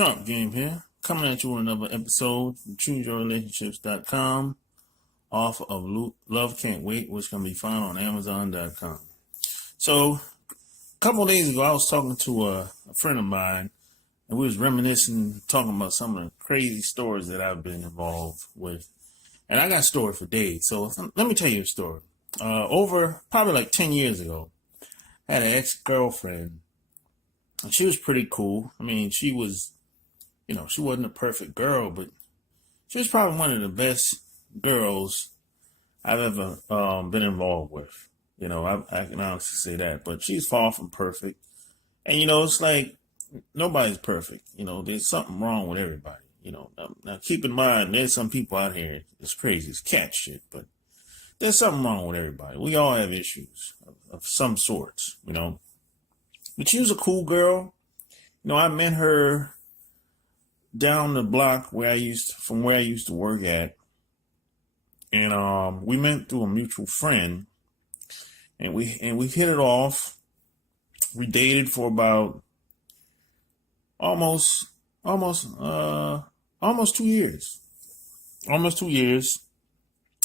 Trump Game here, coming at you with another episode from ChooseYourRelationships.com off of Love Can't Wait, which can be found on Amazon.com. So, a couple of days ago, I was talking to a friend of mine, and we was reminiscing, talking about some of the crazy stories that I've been involved with. And I got a story for days, so let me tell you a story. Over probably like 10 years ago, I had an ex-girlfriend. She was pretty cool. I mean, she was, she wasn't a perfect girl, but she was probably one of the best girls I've ever been involved with. I can honestly say that. But she's far from perfect. And, it's like nobody's perfect. There's something wrong with everybody. Now keep in mind, there's some people out here, it's crazy, it's cat shit, but there's something wrong with everybody. We all have issues of some sorts, But she was a cool girl. I met her down the block from where I used to work at. And we met through a mutual friend. And we hit it off. We dated for about almost 2 years. Almost 2 years.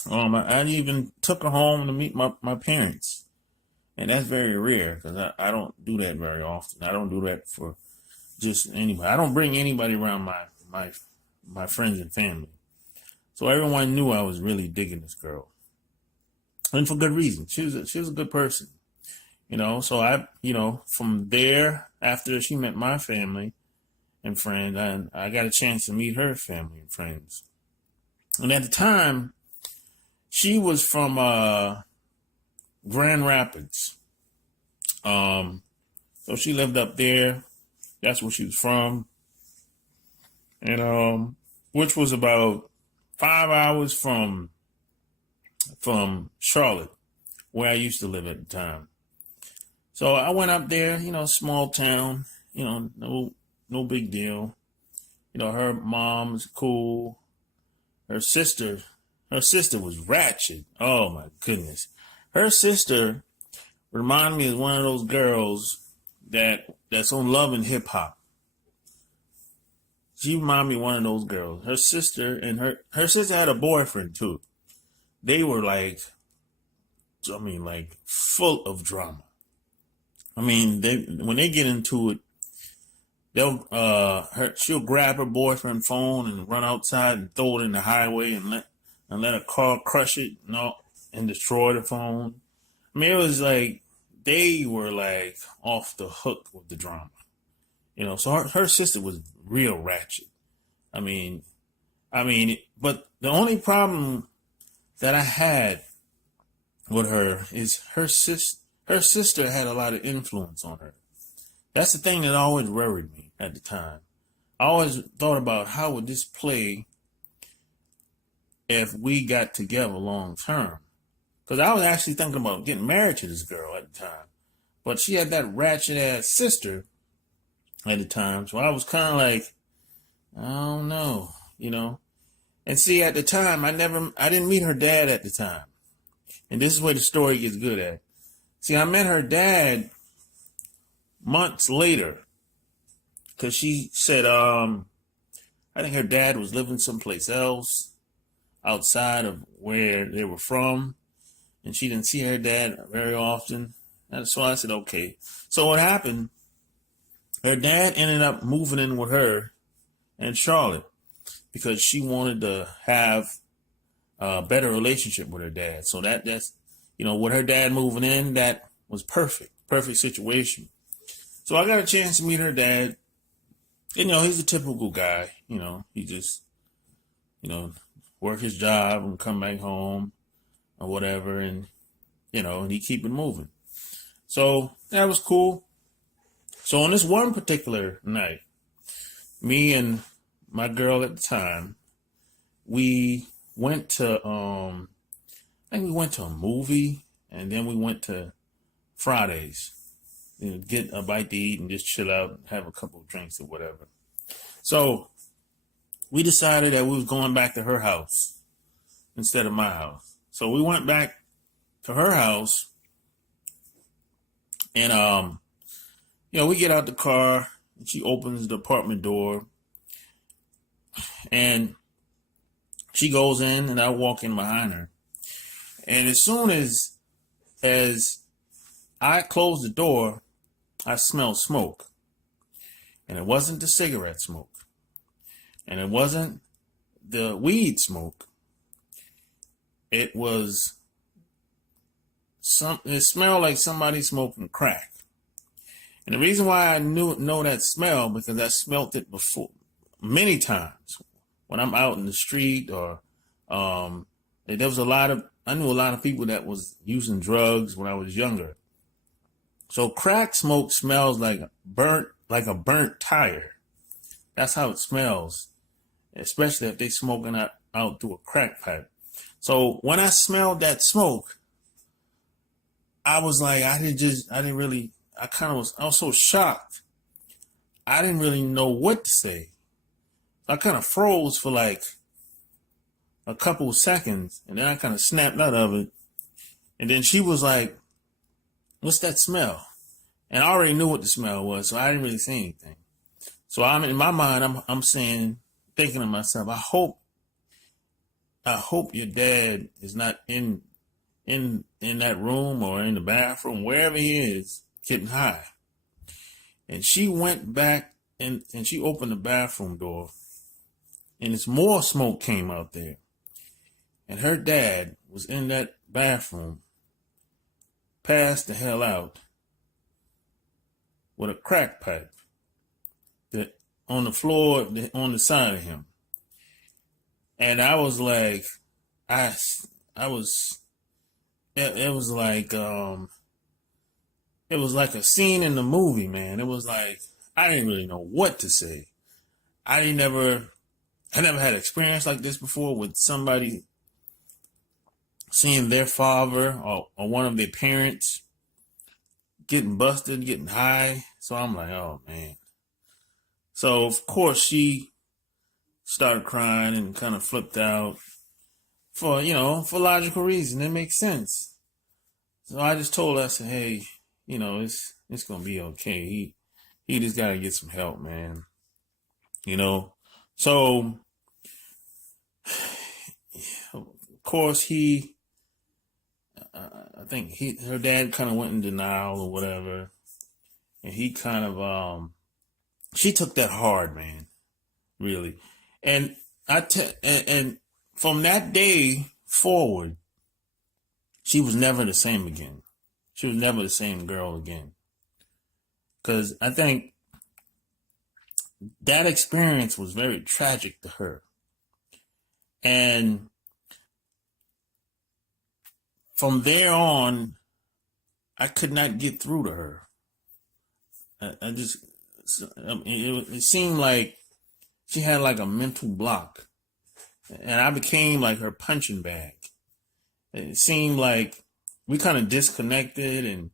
I even took her home to meet my parents. And that's very rare because I don't do that very often. I don't do that for just anybody. I don't bring anybody around my friends and family. So everyone knew I was really digging this girl. And for good reason. She was a good person. So from there, after she met my family and friends, I got a chance to meet her family and friends. And at the time, she was from Grand Rapids. So she lived up there. That's where she was from. And which was about 5 hours from Charlotte, where I used to live at the time. So I went up there, small town, no big deal. Her mom's cool. Her sister was ratchet. Oh my goodness. Her sister reminded me of one of those girls that's on Love and Hip Hop. She reminded me of one of those girls. Her sister had a boyfriend too. They were like full of drama. When they get into it, she'll grab her boyfriend's phone and run outside and throw it in the highway and let a car crush it and destroy the phone. It was like they were like off the hook with the drama. So her sister was real ratchet. But the only problem that I had with her is her sister had a lot of influence on her. That's the thing that always worried me at the time. I always thought about how would this play if we got together long term. Because I was actually thinking about getting married to this girl at the time. But she had that ratchet ass sister at the time. So I was kind of like, I don't know, And see, at the time, I didn't meet her dad at the time. And this is where the story gets good at. See, I met her dad months later. Because she said, I think her dad was living someplace else outside of where they were from. And she didn't see her dad very often. And so I said, okay. So what happened, her dad ended up moving in with her in Charlotte because she wanted to have a better relationship with her dad. So that's, with her dad moving in, that was perfect situation. So I got a chance to meet her dad. And, he's a typical guy, he just, work his job and come back home or whatever. And, and he keep it moving. So that was cool. So on this one particular night, me and my girl at the time, we went to, I think we went to a movie, and then we went to Fridays, get a bite to eat and just chill out and have a couple of drinks or whatever. So we decided that we was going back to her house instead of my house. So we went back to her house, and we get out the car, and she opens the apartment door, And she goes in, and I walk in behind her. And as soon as I close the door, I smell smoke. And it wasn't the cigarette smoke. And it wasn't the weed smoke. It was it smelled like somebody smoking crack. And the reason why I know that smell, because I smelt it before many times when I'm out in the street, or there was I knew a lot of people that was using drugs when I was younger. So crack smoke smells like a burnt tire. That's how it smells, especially if they smoking out through a crack pipe. So when I smelled that smoke, I was like, I was so shocked. I didn't really know what to say. I kind of froze for like a couple of seconds, and then I kind of snapped out of it. And then she was like, "What's that smell?" And I already knew what the smell was, so I didn't really say anything. So in my mind, I'm thinking to myself, I hope your dad is not in that room or in the bathroom, wherever he is, getting high. And she went back and she opened the bathroom door, and it's more smoke came out there. And her dad was in that bathroom, passed the hell out, with a crack pipe on the floor on the side of him. And I was like, it was like a scene in the movie, man. It was like I didn't really know what to say. I never had experience like this before, with somebody seeing their father or one of their parents getting busted, getting high. So I'm like, oh man. So of course she started crying and kind of flipped out for logical reason. It makes sense. So I just told her, I said, hey, it's gonna be okay. He just gotta get some help, man. So of course I think her dad kind of went in denial or whatever, and he kind of she took that hard, man, really. And and from that day forward, she was never the same again. She was never the same girl again. Because I think that experience was very tragic to her. And from there on, I could not get through to her. It seemed like she had like a mental block. And I became like her punching bag. It seemed like we kind of disconnected and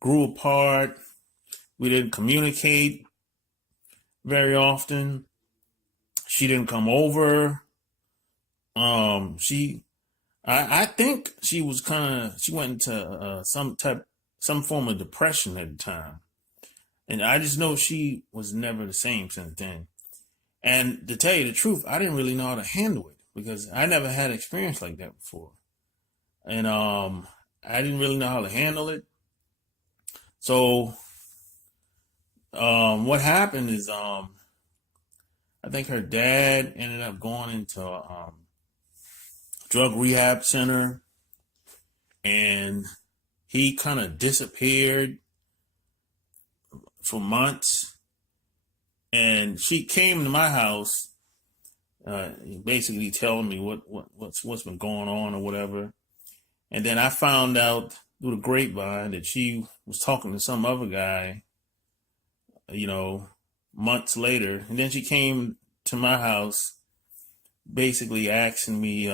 grew apart. We didn't communicate very often. She didn't come over. I think she went into some form of depression at the time. And I just know she was never the same since then. And to tell you the truth, I didn't really know how to handle it, because I never had experience like that before. And I didn't really know how to handle it. So what happened is I think her dad ended up going into drug rehab center, and he kind of disappeared for months. And she came to my house, basically telling me what's been going on or whatever. And then I found out through the grapevine that she was talking to some other guy, months later. And then she came to my house, basically asking me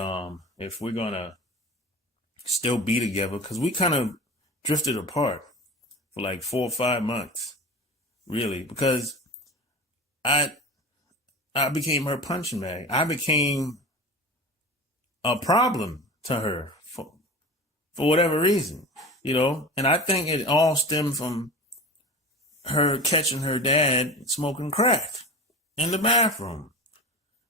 if we're gonna still be together, because we kind of drifted apart for like 4 or 5 months, really, because I became her punching bag. I became a problem to her for whatever reason, And I think it all stemmed from her catching her dad smoking crack in the bathroom,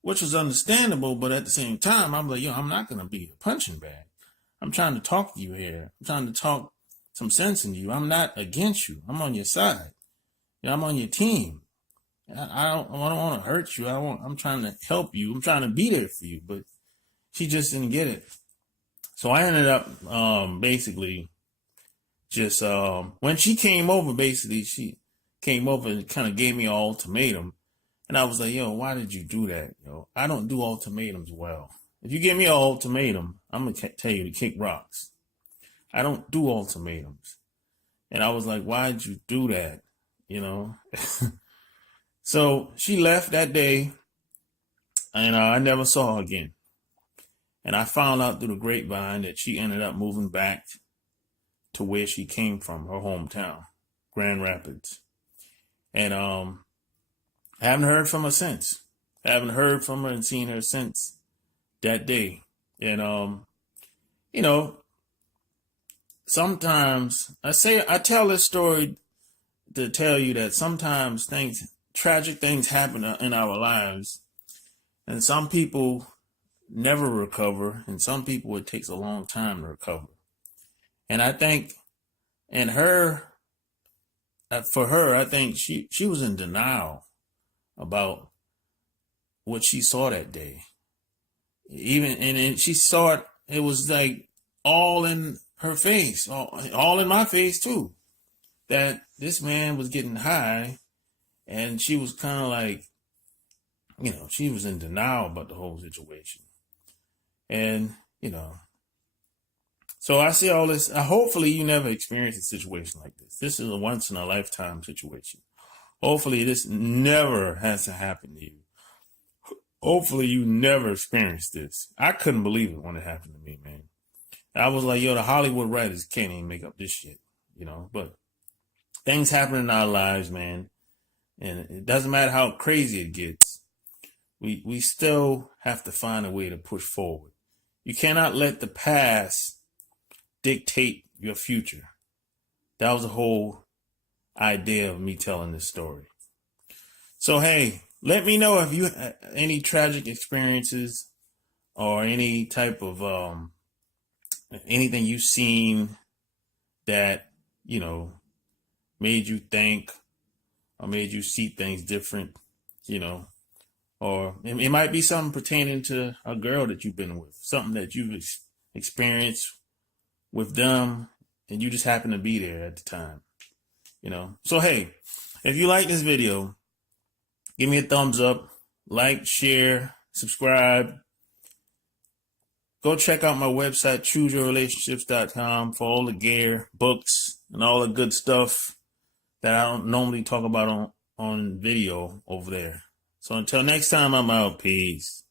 which was understandable. But at the same time, I'm like, yo, I'm not going to be a punching bag. I'm trying to talk to you here. I'm trying to talk some sense in you. I'm not against you. I'm on your side. I'm on your team. I don't want to hurt you. I'm trying to help you. I'm trying to be there for you. But she just didn't get it. So I ended up basically just when she came over, basically she came over and kind of gave me an ultimatum. And I was like, yo, why did you do that? I don't do ultimatums well. If you give me an ultimatum, I'm going to tell you to kick rocks. I don't do ultimatums. And I was like, why did you do that? So she left that day, and I never saw her again. And I found out through the grapevine that she ended up moving back to where she came from, her hometown, Grand Rapids. And I haven't heard from her since. I haven't heard from her and seen her since that day. And sometimes I tell this story to tell you that sometimes tragic things happen in our lives, and some people never recover, and some people it takes a long time to recover. And I think, for her, I think she was in denial about what she saw that day. And she saw it was like all in her face, all in my face too, that this man was getting high, and she was kind of like, she was in denial about the whole situation. And, so I see all this. Hopefully you never experience a situation like this. This is a once in a lifetime situation. Hopefully this never has to happen to you. Hopefully you never experienced this. I couldn't believe it when it happened to me, man. I was like, yo, the Hollywood writers can't even make up this shit, but things happen in our lives, man. And it doesn't matter how crazy it gets. We still have to find a way to push forward. You cannot let the past dictate your future. That was the whole idea of me telling this story. So, hey, let me know if you have any tragic experiences or any type of anything you've seen that, made you think or made you see things different, or it might be something pertaining to a girl that you've been with, something that you've experienced with them and you just happen to be there at the time, So, hey, if you like this video, give me a thumbs up, like, share, subscribe. Go check out my website, chooseyourrelationships.com, for all the gear, books, and all the good stuff that I don't normally talk about on video over there. So until next time, I'm out. Peace.